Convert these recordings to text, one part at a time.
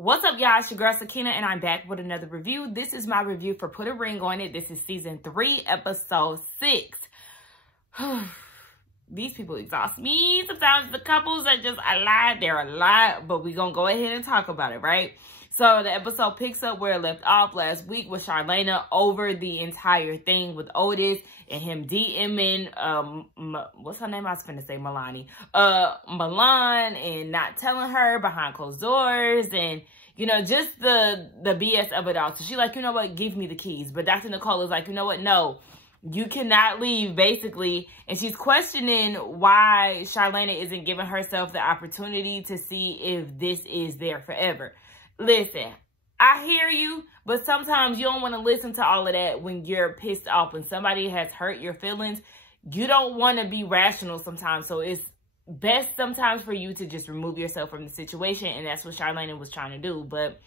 What's up, y'all? It's your girl Sakina, and I'm back with another review. This is my review for Put a Ring on It. This is season 3, episode 6. These people exhaust me. Sometimes the couples are just a lot. They're a lot, but we're going to go ahead and talk about it, right? So the episode picks up where it left off last week with Charlena over the entire thing with Otis and him DMing, what's her name? I was finna say Milani. Milan, and not telling her behind closed doors, and, you know, just the BS of it all. So she's like, you know what? Give me the keys. But Dr. Nicole is like, you know what? No, you cannot leave, basically. And she's questioning why Charlena isn't giving herself the opportunity to see if this is there forever. Listen, I hear you, but sometimes you don't want to listen to all of that when you're pissed off. When somebody has hurt your feelings, you don't want to be rational sometimes. So it's best sometimes for you to just remove yourself from the situation. And that's what Charlena was trying to do. But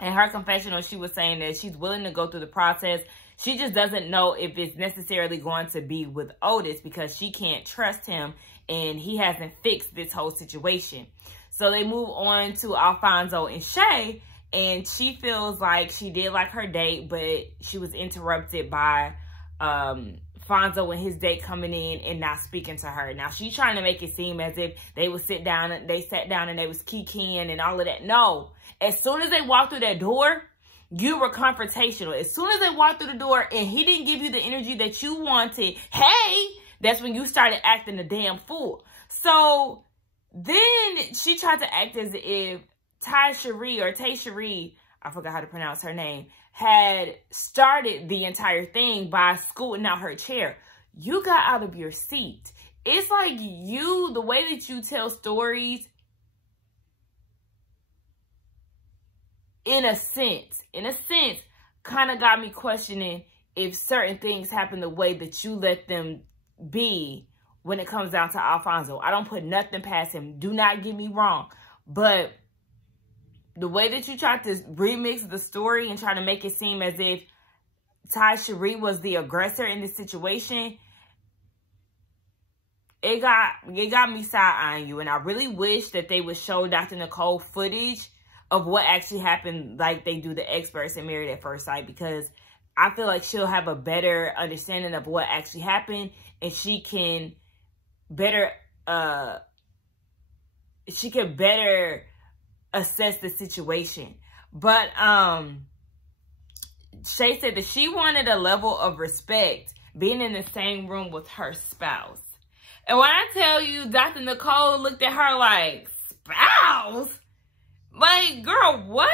in her confessional, she was saying that she's willing to go through the process. She just doesn't know if it's necessarily going to be with Otis because she can't trust him and he hasn't fixed this whole situation. So they move on to Alfonzo and Shay, and she feels like she did like her date, but she was interrupted by Fonzo and his date coming in and not speaking to her. Now, she's trying to make it seem as if they would sit down, they sat down and they was kikiing and all of that. No, as soon as they walked through that door, you were confrontational. As soon as they walked through the door and he didn't give you the energy that you wanted, hey, that's when you started acting a damn fool. So then she tried to act as if Tay Cherie, I forgot how to pronounce her name, had started the entire thing by scooting out her chair. You got out of your seat. It's like you, the way that you tell stories, in a sense, kind of got me questioning if certain things happen the way that you let them be when it comes down to Alfonzo. I don't put nothing past him. Do not get me wrong. But the way that you tried to remix the story and try to make it seem as if Tay Cherie was the aggressor in this situation, it got me side-eyeing you. And I really wish that they would show Dr. Nicole footage of what actually happened, like they do the experts in Married at First Sight, because I feel like she'll have a better understanding of what actually happened, and she can better assess the situation. But Shay said that she wanted a level of respect being in the same room with her spouse. And when I tell you, Dr. Nicole looked at her like, spouse? Like, girl, what?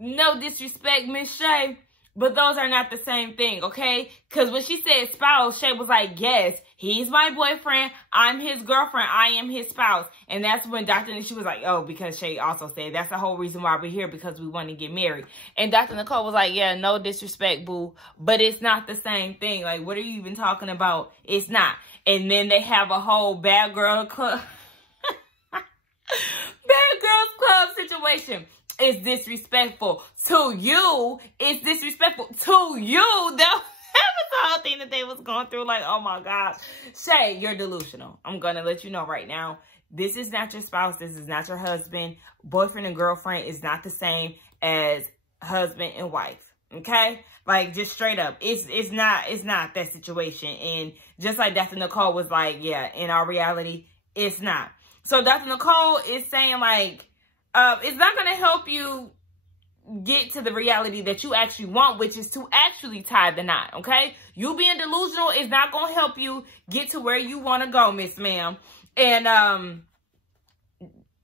No disrespect, Miss Shay, but those are not the same thing, okay? Because when she said spouse, Shay was like, yes, he's my boyfriend. I'm his girlfriend. I am his spouse. And that's when she was like, oh, because Shay also said that's the whole reason why we're here, because we want to get married. And Dr. Nicole was like, yeah, no disrespect, boo, but it's not the same thing. Like, what are you even talking about? It's not. And then they have a whole bad girl club. Bad girls club situation. It's disrespectful to you. It's disrespectful to you. That was the whole thing that they was going through. Like, oh my God. Shay, you're delusional. I'm going to let you know right now. This is not your spouse. This is not your husband. Boyfriend and girlfriend is not the same as husband and wife. Okay? Like, just straight up. It's not that situation. And just like Dr. Nicole was like, yeah, in our reality, it's not. So Dr. Nicole is saying, like, it's not going to help you get to the reality that you actually want, which is to actually tie the knot, okay? You being delusional is not going to help you get to where you want to go, Miss Ma'am. And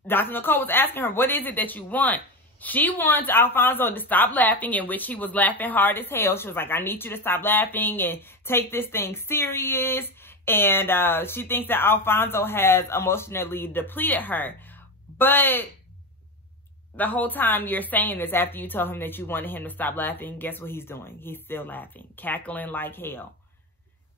Dr. Nicole was asking her, what is it that you want? She wants Alfonzo to stop laughing, in which he was laughing hard as hell. She was like, I need you to stop laughing and take this thing serious. And she thinks that Alfonzo has emotionally depleted her. But the whole time you're saying this after you told him that you wanted him to stop laughing, guess what he's doing? He's still laughing, cackling like hell.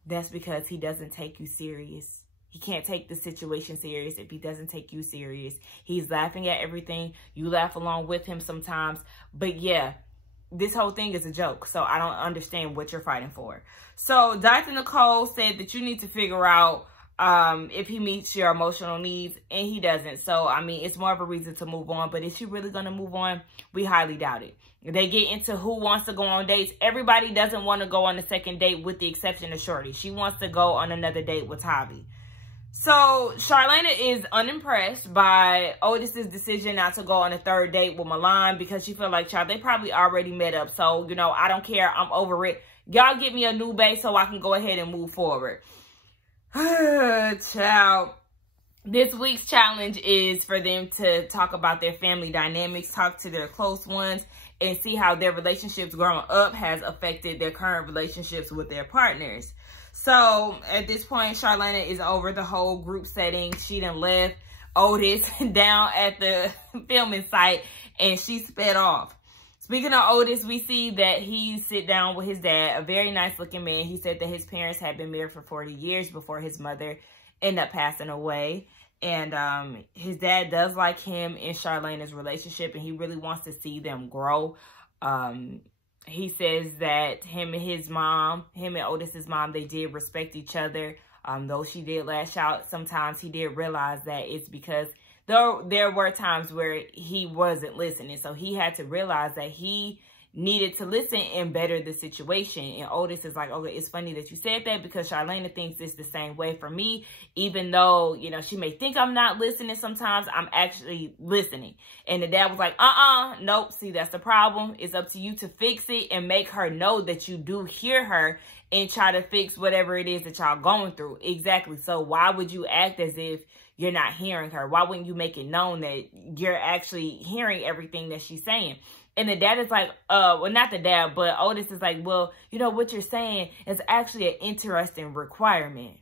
That's because he doesn't take you serious. He can't take the situation serious if he doesn't take you serious. He's laughing at everything. You laugh along with him sometimes. But yeah, this whole thing is a joke. So I don't understand what you're fighting for. So Dr. Nicole said that you need to figure out if he meets your emotional needs, and he doesn't. So, I mean, it's more of a reason to move on. But is she really going to move on? We highly doubt it. They get into who wants to go on dates. Everybody doesn't want to go on a second date with the exception of Shorty. She wants to go on another date with Javi. So, Charlena is unimpressed by Otis's decision not to go on a third date with Milan because she feel like, child, they probably already met up. So, you know, I don't care. I'm over it. Y'all get me a new bae so I can go ahead and move forward. Child. This week's challenge is for them to talk about their family dynamics, talk to their close ones, and see how their relationships growing up has affected their current relationships with their partners. So, at this point, Charlena is over the whole group setting. She done left Otis down at the filming site, and she sped off. Speaking of Otis, we see that he sit down with his dad, a very nice-looking man. He said that his parents had been married for 40 years before his mother ended up passing away. And his dad does like him in Charlene's relationship, and he really wants to see them grow. He says that him and Otis's mom, they did respect each other. Though she did lash out, sometimes he did realize that it's because there were times where he wasn't listening. So he had to realize that he needed to listen and better the situation. And Otis is like, okay, it's funny that you said that because Charlena thinks it's the same way for me. Even though, you know, she may think I'm not listening sometimes, I'm actually listening. And the dad was like, nope, see, that's the problem. It's up to you to fix it and make her know that you do hear her and try to fix whatever it is that y'all going through. Exactly. So why would you act as if you're not hearing her? Why wouldn't you make it known that you're actually hearing everything that she's saying? And the dad is like, well, not the dad, but Otis is like, well, you know, what you're saying is actually an interesting requirement.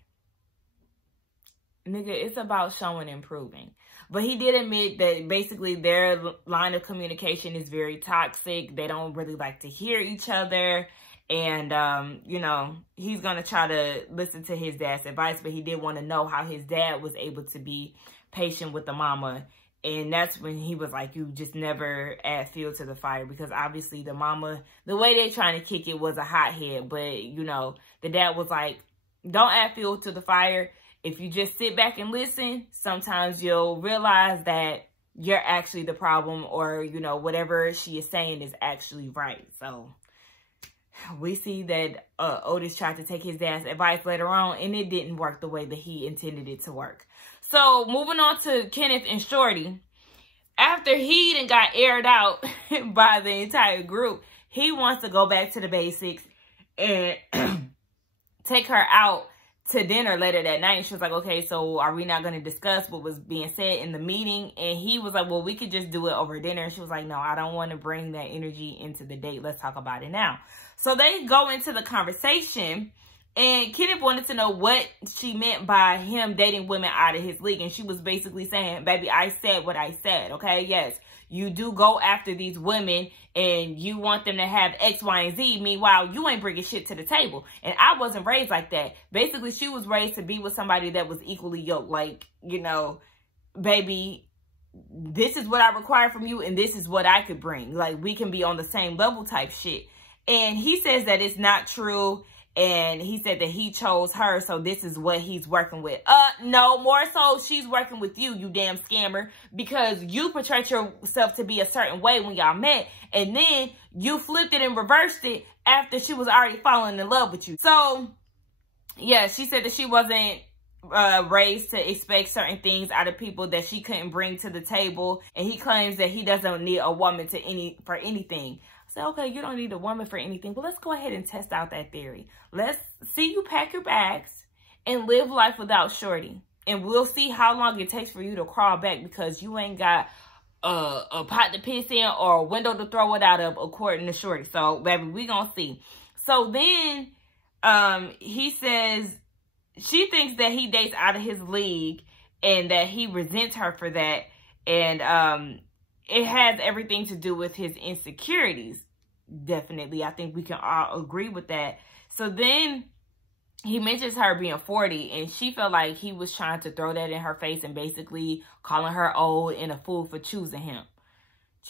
Nigga, it's about showing and proving. But he did admit that basically their line of communication is very toxic. They don't really like to hear each other. And, you know, he's going to try to listen to his dad's advice, but he did want to know how his dad was able to be patient with the mama. And that's when he was like, you just never add fuel to the fire, because obviously the mama, the way they trying to kick it was a hothead. But, you know, the dad was like, don't add fuel to the fire. If you just sit back and listen, sometimes you'll realize that you're actually the problem, or, you know, whatever she is saying is actually right. So we see that Otis tried to take his dad's advice later on, and it didn't work the way that he intended it to work. So, moving on to Kenneth and Shorty. After he done got aired out by the entire group, he wants to go back to the basics and take her out to dinner later that night. And she was like, okay, so are we not going to discuss what was being said in the meeting? And he was like, well, we could just do it over dinner. And she was like, no, I don't want to bring that energy into the date. Let's talk about it now. So they go into the conversation, and Kenneth wanted to know what she meant by him dating women out of his league. And she was basically saying, baby, I said what I said, okay? Yes, you do go after these women and you want them to have X, Y, and Z. Meanwhile, you ain't bringing shit to the table. And I wasn't raised like that. Basically, she was raised to be with somebody that was equally yoked. Like, you know, baby, this is what I require from you and this is what I could bring. Like, we can be on the same level type shit. And he says that it's not true. And he said that he chose her, so this is what he's working with. No, more so she's working with you, you damn scammer, because you portrayed yourself to be a certain way when y'all met, and then you flipped it and reversed it after she was already falling in love with you. So, yeah, she said that she wasn't raised to expect certain things out of people that she couldn't bring to the table, and he claims that he doesn't need a woman for anything. So, okay, you don't need a woman for anything, but let's go ahead and test out that theory. Let's see you pack your bags and live life without Shorty. And we'll see how long it takes for you to crawl back, because you ain't got a pot to piss in or a window to throw it out of, according to Shorty. So, baby, we gonna see. So then he says she thinks that he dates out of his league and that he resents her for that. And it has everything to do with his insecurities. Definitely. I think we can all agree with that. So then he mentions her being 40, and she felt like he was trying to throw that in her face and basically calling her old and a fool for choosing him.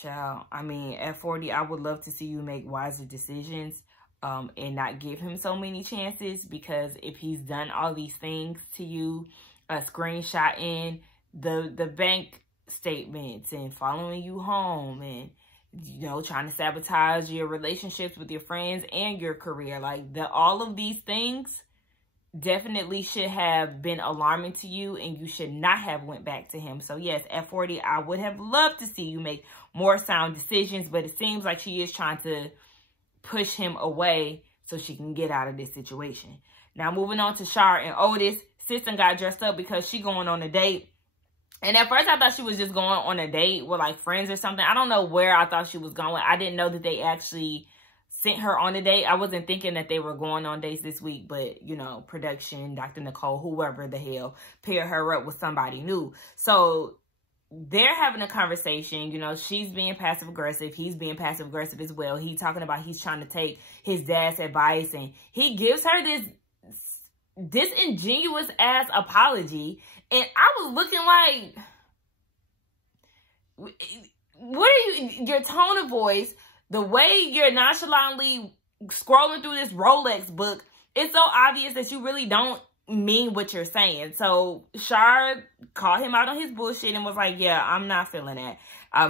Child, I mean, at 40, I would love to see you make wiser decisions. and not give him so many chances, because if he's done all these things to you, screenshotting the bank statements and following you home and, you know, trying to sabotage your relationships with your friends and your career, like all of these things definitely should have been alarming to you, and you should not have went back to him. So yes, at 40, I would have loved to see you make more sound decisions, but it seems like she is trying to push him away so she can get out of this situation. Now moving on to Char and Otis. Sister got dressed up because she going on a date. And at first I thought she was just going on a date with like friends or something. I don't know where I thought she was going. I didn't know that they actually sent her on a date. I wasn't thinking that they were going on dates this week, but, you know, production, Dr. Nicole, whoever the hell, paired her up with somebody new. So they're having a conversation. You know, she's being passive-aggressive. He's being passive-aggressive as well. He's talking about he's trying to take his dad's advice, and he gives her this disingenuous-ass apology. And I was looking like, what are you, your tone of voice, the way you're nonchalantly scrolling through this Rolex book, it's so obvious that you really don't mean what you're saying. So Char called him out on his bullshit and was like, yeah, I'm not feeling that.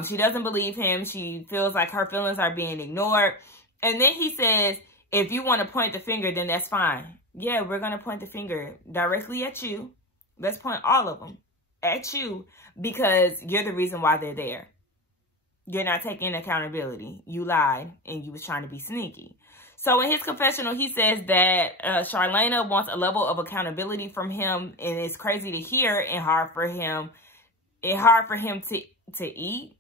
She doesn't believe him. She feels like her feelings are being ignored. And then he says, if you want to point the finger, then that's fine. Yeah, we're going to point the finger directly at you. Let's point all of them at you, because you're the reason why they're there. You're not taking accountability. You lied and you was trying to be sneaky. So in his confessional, he says that Charlena wants a level of accountability from him, and it's crazy to hear and hard for him to eat.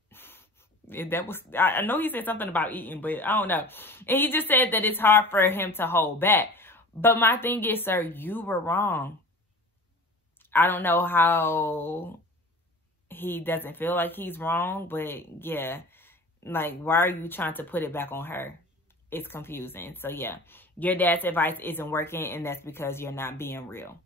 That was, I know he said something about eating, but I don't know. And he just said that it's hard for him to hold back. But my thing is, sir, you were wrong. I don't know how he doesn't feel like he's wrong, but yeah, like, why are you trying to put it back on her? It's confusing. So yeah, your dad's advice isn't working, and that's because you're not being real.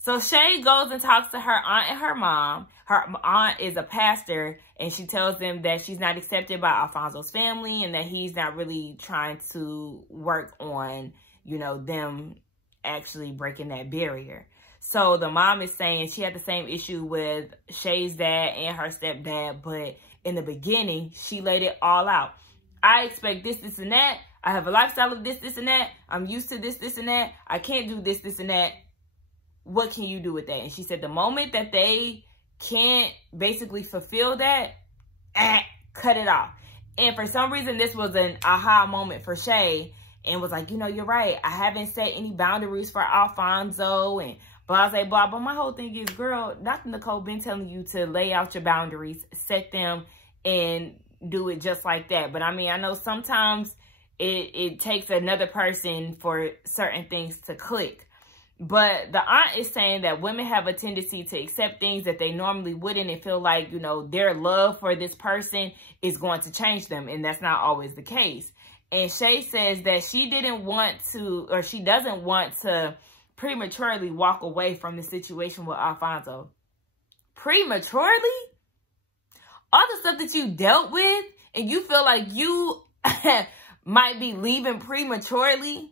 So Shay goes and talks to her aunt and her mom. Her aunt is a pastor, and she tells them that she's not accepted by Alfonso's family, and that he's not really trying to work on, you know, them actually breaking that barrier. So the mom is saying she had the same issue with Shay's dad and her stepdad, but in the beginning, she laid it all out. I expect this, this, and that. I have a lifestyle of this, this, and that. I'm used to this, this, and that. I can't do this, this, and that. What can you do with that? And she said the moment that they can't basically fulfill that, cut it off. And for some reason, this was an aha moment for Shay, and was like, you know, you're right. I haven't set any boundaries for Alfonso and blah, blah, blah. But my whole thing is, girl, Dr. Nicole been telling you to lay out your boundaries, set them, and do it just like that. But I mean, I know sometimes it takes another person for certain things to click. But the aunt is saying that women have a tendency to accept things that they normally wouldn't, and feel like, you know, their love for this person is going to change them. And that's not always the case. And Shay says that she didn't want to, or she doesn't want to prematurely walk away from the situation with Alfonso. Prematurely? All the stuff that you dealt with, and you feel like you might be leaving prematurely?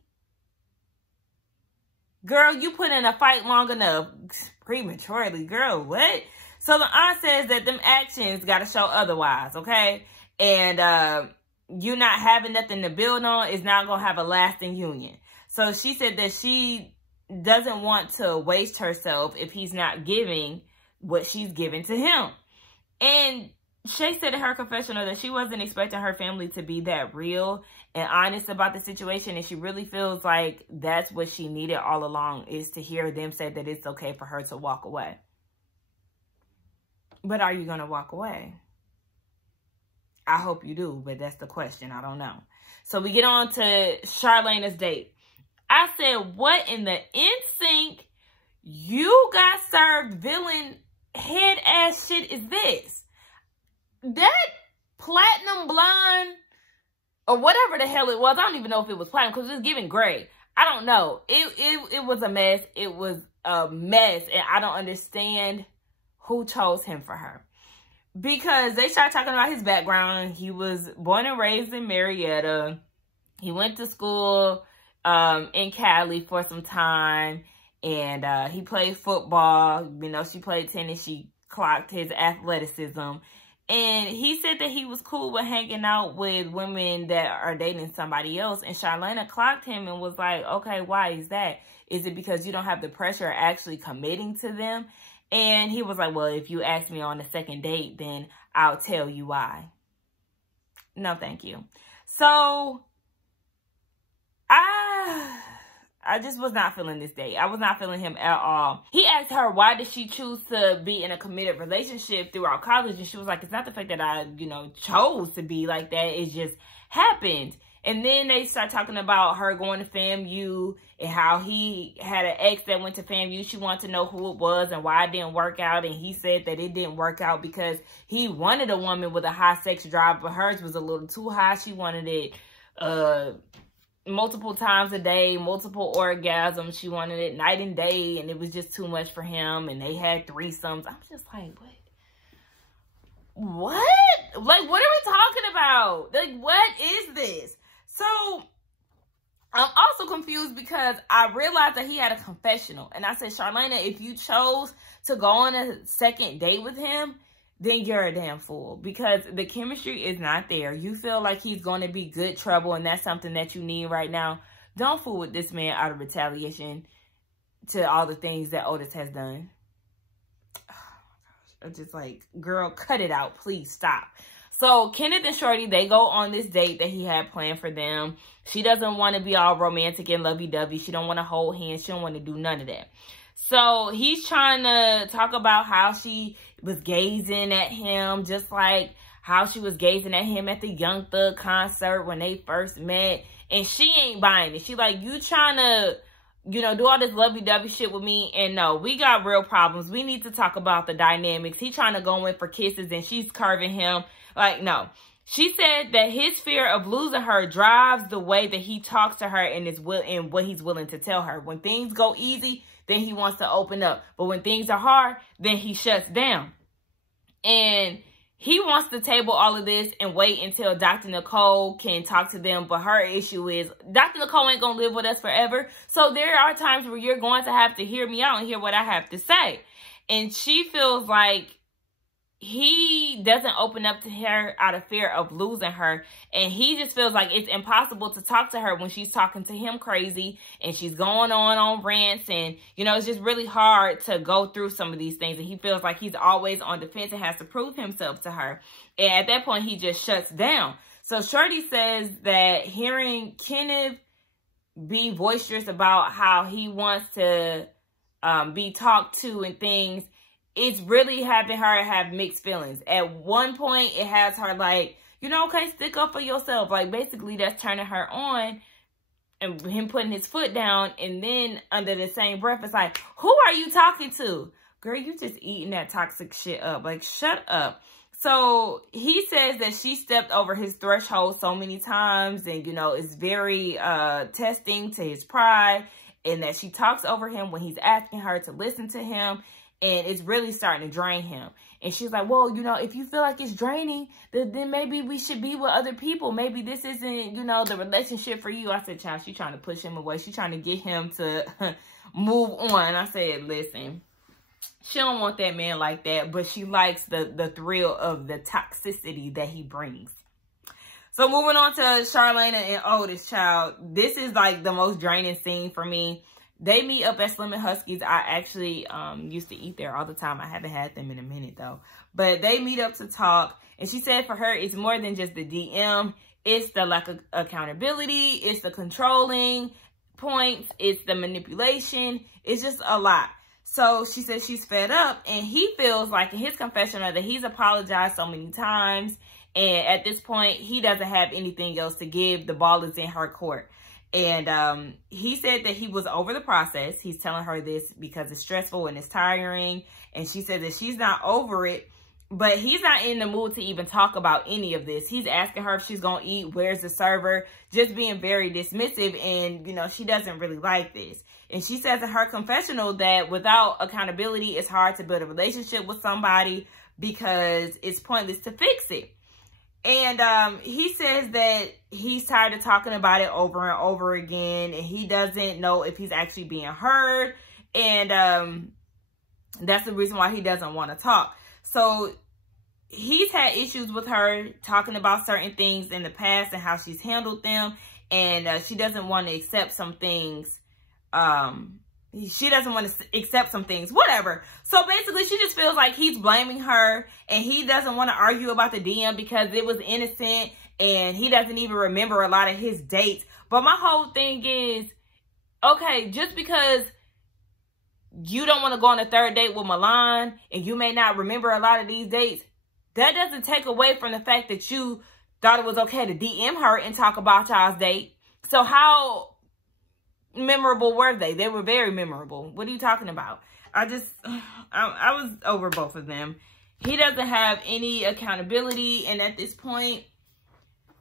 Girl, you put in a fight long enough. Prematurely, girl, what? So the aunt says that them actions got to show otherwise, okay? And you not having nothing to build on is not going to have a lasting union. So she said that she doesn't want to waste herself if he's not giving what she's giving to him. And Shay said in her confessional that she wasn't expecting her family to be that real and honest about the situation, and she really feels like that's what she needed all along, is to hear them say that it's okay for her to walk away. But are you going to walk away? I hope you do, but that's the question. I don't know. So we get on to Charlenes Date. I said, what in the NSYNC you got served villain head ass shit is this? That platinum blonde or whatever the hell it was, I don't even know if it was platinum because it was giving gray. I don't know. It was a mess. It was a mess, and I don't understand who chose him for her. Because they started talking about his background. He was born and raised in Marietta. He went to school in Cali for some time. And he played football. You know, she played tennis. She clocked his athleticism. And he said that he was cool with hanging out with women that are dating somebody else. And Charlena clocked him and was like, okay, why is that? Is it because you don't have the pressure of actually committing to them? And he was like, well, if you ask me on the second date, then I'll tell you why. No, thank you. So, I just was not feeling this date. I was not feeling him at all. He asked her, why did she choose to be in a committed relationship throughout college? And she was like, it's not the fact that I, you know, chose to be like that. It just happened. And then they start talking about her going to FAMU and how he had an ex that went to FAMU. She wanted to know who it was and why it didn't work out. And he said that it didn't work out because he wanted a woman with a high sex drive, but hers was a little too high. She wanted it multiple times a day, multiple orgasms. She wanted it night and day, and it was just too much for him. And they had threesomes. I'm just like, what? Like, what are we talking about? Like, what is this? So, I'm also confused because I realized that he had a confessional. And I said, Charlena, if you chose to go on a second date with him, then you're a damn fool. Because the chemistry is not there. You feel like he's going to be good trouble and that's something that you need right now. Don't fool with this man out of retaliation to all the things that Otis has done. Oh my gosh. I'm just like, girl, cut it out. Please stop. So, Kenneth and Shorty, they go on this date that he had planned for them. She doesn't want to be all romantic and lovey-dovey. She don't want to hold hands. She don't want to do none of that. So, he's trying to talk about how she was gazing at him, just like how she was gazing at him at the Young Thug concert when they first met. And she ain't buying it. She like, you trying to, you know, do all this lovey-dovey shit with me. And no, we got real problems. We need to talk about the dynamics. He trying to go in for kisses and she's curving him. Like, no. She said that his fear of losing her drives the way that he talks to her and what he's willing to tell her. When things go easy, then he wants to open up. But when things are hard, then he shuts down. And he wants to table all of this and wait until Dr. Nicole can talk to them. But her issue is Dr. Nicole ain't going to live with us forever. So there are times where you're going to have to hear me out and hear what I have to say. And she feels like he doesn't open up to her out of fear of losing her. And he just feels like it's impossible to talk to her when she's talking to him crazy and she's going on rants. And, you know, it's just really hard to go through some of these things. And he feels like he's always on defense and has to prove himself to her. And at that point, he just shuts down. So Shorty says that hearing Kenneth be boisterous about how he wants to be talked to and things, it's really having her have mixed feelings. At one point, it has her like, you know, okay, stick up for yourself. Like, basically, that's turning her on and him putting his foot down. And then under the same breath, it's like, who are you talking to? Girl, you just eating that toxic shit up. Like, shut up. So he says that she stepped over his threshold so many times. And, you know, it's very testing to his pride. And that she talks over him when he's asking her to listen to him. And it's really starting to drain him. And she's like, well, you know, if you feel like it's draining, then maybe we should be with other people. Maybe this isn't, you know, the relationship for you. I said, child, she's trying to push him away. She's trying to get him to move on. I said, listen, she don't want that man like that. But she likes the thrill of the toxicity that he brings. So moving on to Charlena and Otis, child. This is like the most draining scene for me. They meet up at Slim and Husky's. I actually used to eat there all the time. I haven't had them in a minute, though. But they meet up to talk. And she said for her, it's more than just the DM. It's the lack of accountability. It's the controlling points. It's the manipulation. It's just a lot. So she said she's fed up. And he feels like in his confessional that he's apologized so many times. And at this point, he doesn't have anything else to give. The ball is in her court. And he said that he was over the process. He's telling her this because it's stressful and it's tiring. And she said that she's not over it. But he's not in the mood to even talk about any of this. He's asking her if she's going to eat, where's the server, just being very dismissive. And, you know, she doesn't really like this. And she says in her confessional that without accountability, it's hard to build a relationship with somebody because it's pointless to fix it. And he says that he's tired of talking about it over and over again, and he doesn't know if he's actually being heard. And that's the reason why he doesn't want to talk. So he's had issues with her talking about certain things in the past and how she's handled them. And she doesn't want to accept some things. She doesn't want to accept some things, whatever. So basically, she just feels like he's blaming her, and he doesn't want to argue about the DM because it was innocent, and he doesn't even remember a lot of his dates. But my whole thing is, okay, just because you don't want to go on a third date with Milan, and you may not remember a lot of these dates, that doesn't take away from the fact that you thought it was okay to DM her and talk about y'all's date. So how memorable were they? They were very memorable. What are you talking about? I was over both of them. He doesn't have any accountability, and at this point,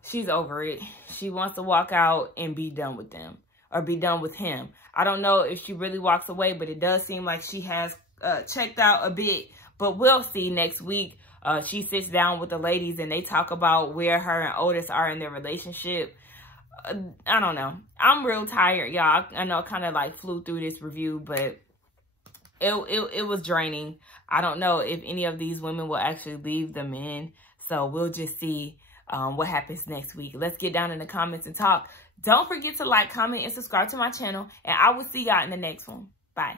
she's over it. She wants to walk out and be done with them, or be done with him. I don't know if she really walks away, but it does seem like she has checked out a bit. But we'll see next week. She sits down with the ladies and they talk about where her and Otis are in their relationship. I don't know. I'm real tired, y'all. I know I kind of like flew through this review, but it was draining. I don't know if any of these women will actually leave the men. So we'll just see what happens next week. Let's get down in the comments and talk. Don't forget to like, comment, and subscribe to my channel. And I will see y'all in the next one. Bye.